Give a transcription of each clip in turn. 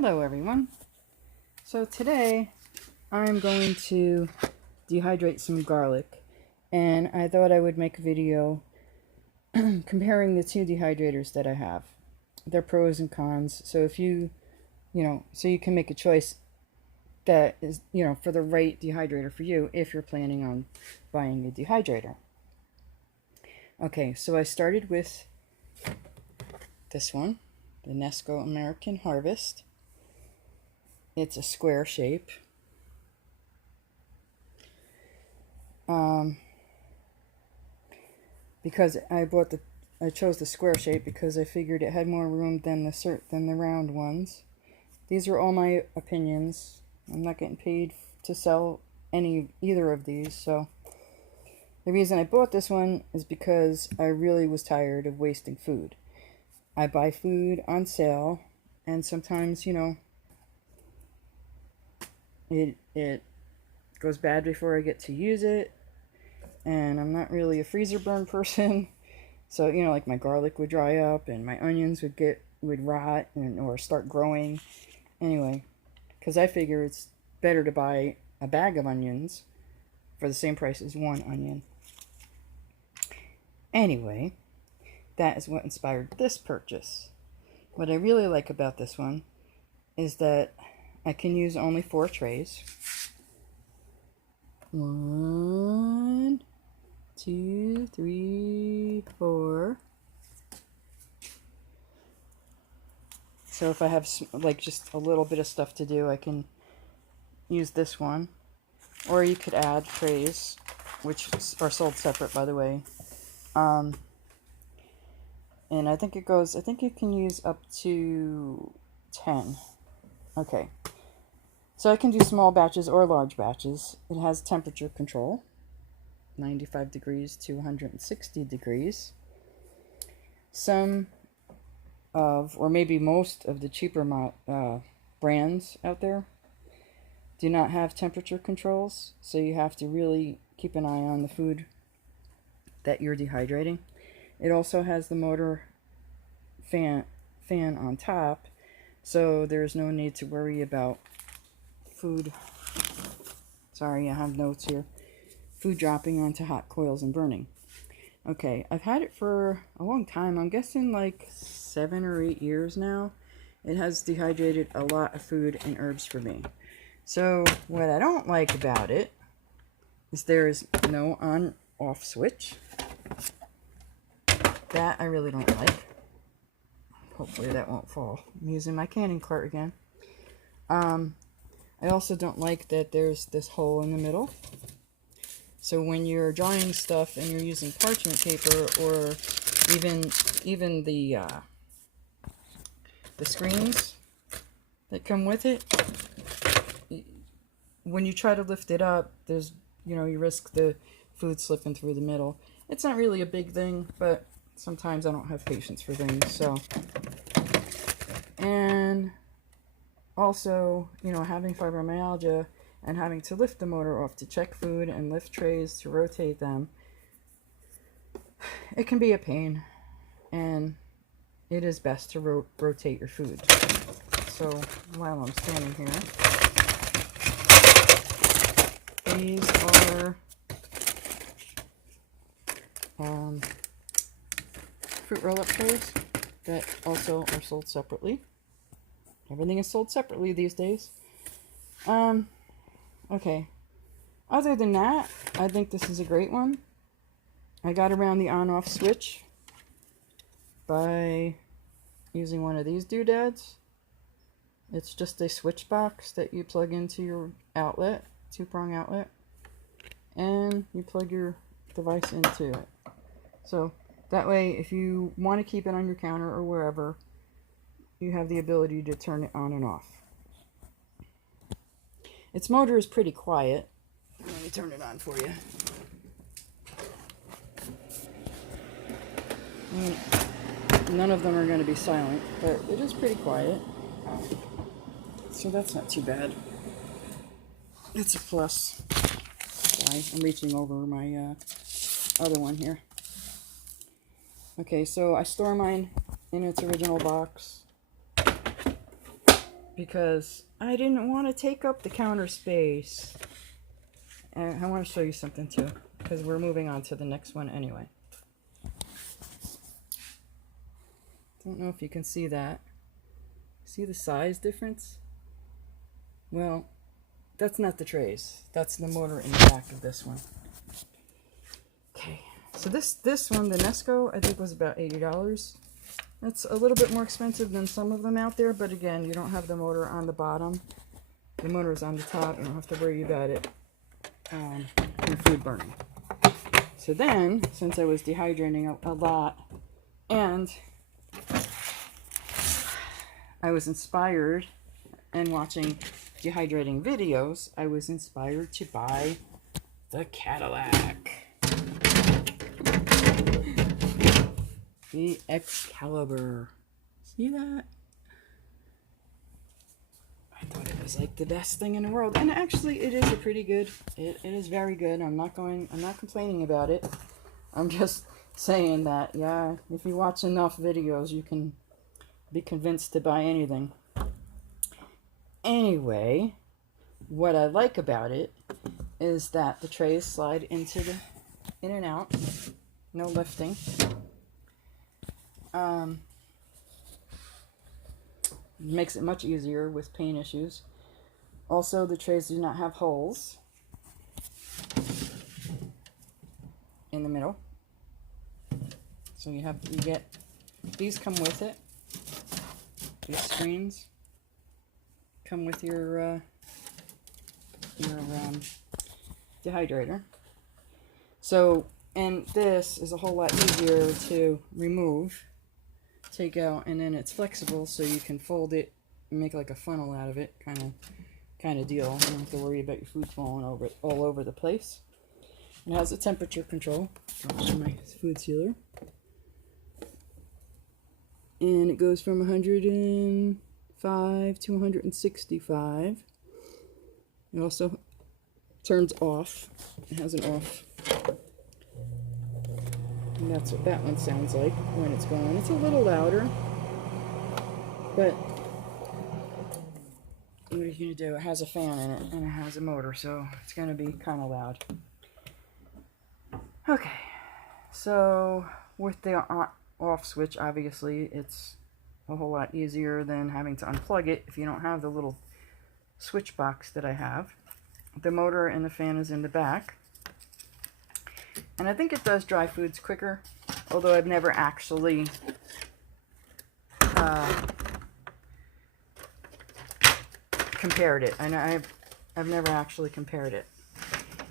Hello everyone. So today I'm going to dehydrate some garlic, and I thought I would make a video comparing the two dehydrators that I have. Their pros and cons. So if so you can make a choice that is, for the right dehydrator for you if you're planning on buying a dehydrator. Okay, so I started with this one, the Nesco American Harvest. It's a square shape. Because I chose the square shape because I figured it had more room than the round ones. These are all my opinions. I'm not getting paid to sell either of these, so the reason I bought this one is because I really was tired of wasting food. I buy food on sale, and sometimes, it goes bad before I get to use it, and I'm not really a freezer burn person. So, like my garlic would dry up and my onions would rot or start growing. Anyway, because I figure it's better to buy a bag of onions for the same price as one onion. Anyway, that is what inspired this purchase. What I really like about this one is that I can use only 4 trays. 1, 2, 3, 4. So if I have just a little bit of stuff to do, I can use this one. Or you could add trays, which are sold separate, by the way. And I think you can use up to 10. Okay. So I can do small batches or large batches. It has temperature control, 95 degrees to 160 degrees. Some or maybe most of the cheaper brands out there do not have temperature controls, so you have to really keep an eye on the food that you're dehydrating. It also has the motor fan on top, so there's no need to worry about food. Sorry, I have notes here. Food dropping onto hot coils and burning. Okay, I've had it for a long time. I'm guessing like 7 or 8 years now. It has dehydrated a lot of food and herbs for me. So what I don't like about it is there is no on-off switch. That I really don't like. Hopefully that won't fall. I'm using my canning cart again. I also don't like that there's this hole in the middle. So when you're drying stuff and you're using parchment paper, or even the screens that come with it, when you try to lift it up, there's you risk the food slipping through the middle. It's not really a big thing, but sometimes I don't have patience for things. So, and also, having fibromyalgia and having to lift the motor off to check food and lift trays to rotate them, it can be a pain, and it is best to rotate your food. So while I'm standing here, these are fruit roll-up trays that also are sold separately. Everything is sold separately these days. Okay. Other than that, I think this is a great one. I got around the on-off switch by using one of these doodads. It's just a switch box that you plug into your outlet, 2-prong outlet, and you plug your device into it. So that way, if you want to keep it on your counter or wherever, you have the ability to turn it on and off. Its motor is pretty quiet. Let me turn it on for you. None of them are going to be silent, but it is pretty quiet. So that's not too bad. It's a plus. Sorry, I'm reaching over my other one here. Okay, so I store mine in its original box. because I didn't want to take up the counter space. And I want to show you something too, because we're moving on to the next one anyway. Don't know if you can see that. See the size difference? Well, that's not the trays. That's the motor in the back of this one. Okay, so this one, the Nesco, I think was about $80. That's a little bit more expensive than some of them out there, but again, you don't have the motor on the bottom. The motor is on the top. You don't have to worry about it in food burning. So then, since I was dehydrating a lot, and I was inspired and watching dehydrating videos, I was inspired to buy the Cadillac. The Excalibur. See that? I thought it was like the best thing in the world. And actually it is a pretty good, it is very good. I'm not complaining about it. I'm just saying that, yeah, if you watch enough videos, you can be convinced to buy anything. Anyway, what I like about it is that the trays slide into the in and out, no lifting. Makes it much easier with paint issues. Also, the trays do not have holes in the middle, so you get these come with it. These screens come with your dehydrator. So, and this is a whole lot easier to remove, take out, and then it's flexible, so you can fold it and make like a funnel out of it, kind of deal. You don't have to worry about your food falling all over the place. It has a temperature control. I'll show my food sealer. And it goes from 105 to 165. It also turns off. It has an off. And that's what that one sounds like when it's going. It's a little louder, but what are you going to do? It has a fan in it, and it has a motor, so it's going to be kind of loud. Okay, so with the off switch, obviously, it's a whole lot easier than having to unplug it if you don't have the little switch box that I have. The motor and the fan is in the back. And I think it does dry foods quicker, although I've never actually compared it. I know I've never actually compared it.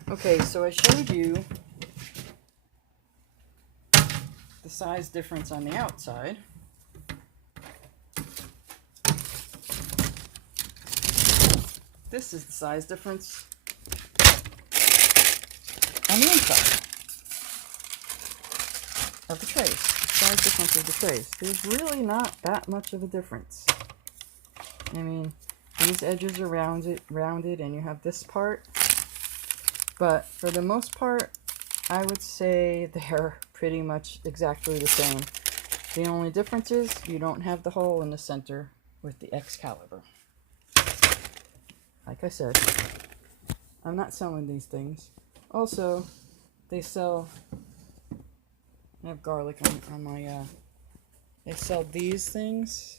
Okay, so I showed you the size difference on the outside. This is the size difference on the inside of the trays. Size difference of the trays. There's really not that much of a difference. I mean, these edges are rounded, and you have this part. But for the most part, I would say they're pretty much exactly the same. The only difference is you don't have the hole in the center with the Excalibur. Like I said, I'm not selling these things. Also, they sell, I have garlic on my, they sell these things.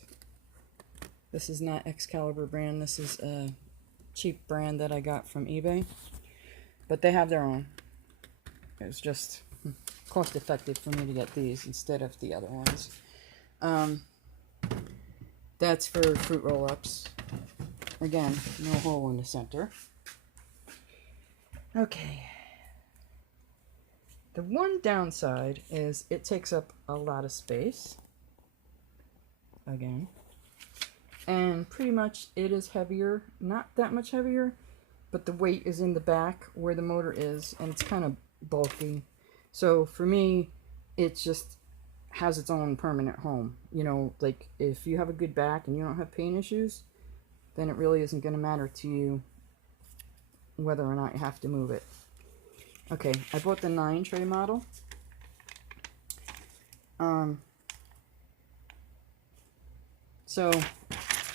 This is not Excalibur brand. This is a cheap brand that I got from eBay. But they have their own. It was just cost effective for me to get these instead of the other ones. That's for fruit roll-ups. Again, no hole in the center. Okay. The one downside is it takes up a lot of space. Again. And pretty much it is heavier. Not that much heavier, but the weight is in the back where the motor is, and it's kind of bulky. So for me, it just has its own permanent home. You know, like if you have a good back and you don't have pain issues, then it really isn't going to matter to you whether or not you have to move it. Okay, I bought the 9 tray model. So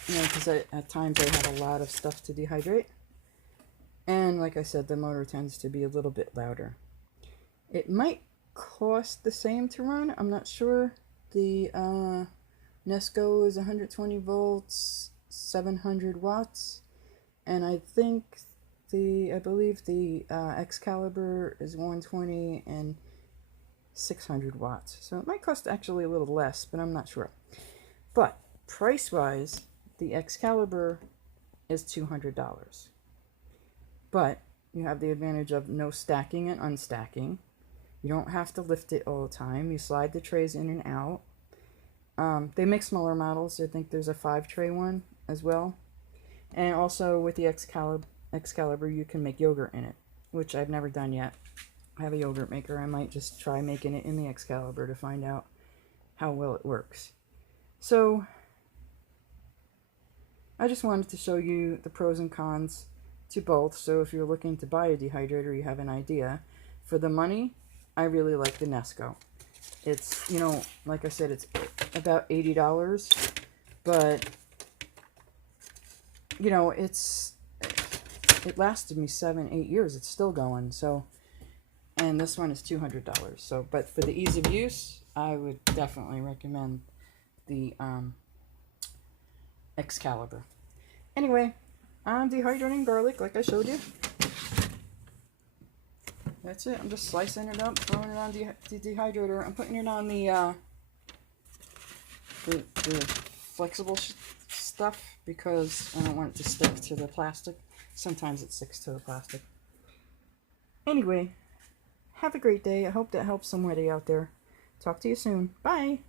You know, because at times I have a lot of stuff to dehydrate. And like I said, the motor tends to be a little bit louder. It might cost the same to run. I'm not sure. The Nesco is 120 volts, 700 watts. And I believe the Excalibur is 120 and 600 watts. So it might cost actually a little less, but I'm not sure. But price-wise, the Excalibur is $200. But you have the advantage of no stacking and unstacking. You don't have to lift it all the time. You slide the trays in and out. They make smaller models. I think there's a 5-tray one as well. And also with the Excalibur, you can make yogurt in it, which I've never done yet. I have a yogurt maker. I might just try making it in the Excalibur to find out how well it works. So I just wanted to show you the pros and cons to both. So if you're looking to buy a dehydrator, you have an idea. For the money, I really like the Nesco. It's, you know, like I said, it's about $80, but you know, it lasted me 7-8 years. It's still going. So, and this one is $200. So, but for the ease of use, I would definitely recommend the Excalibur. Anyway, I'm dehydrating garlic like I showed you. That's it. I'm just slicing it up, throwing it on the dehydrator. I'm putting it on the flexible stuff because I don't want it to stick to the plastic. Sometimes it sticks to the plastic. Anyway, have a great day. I hope that helps somebody out there. Talk to you soon. Bye.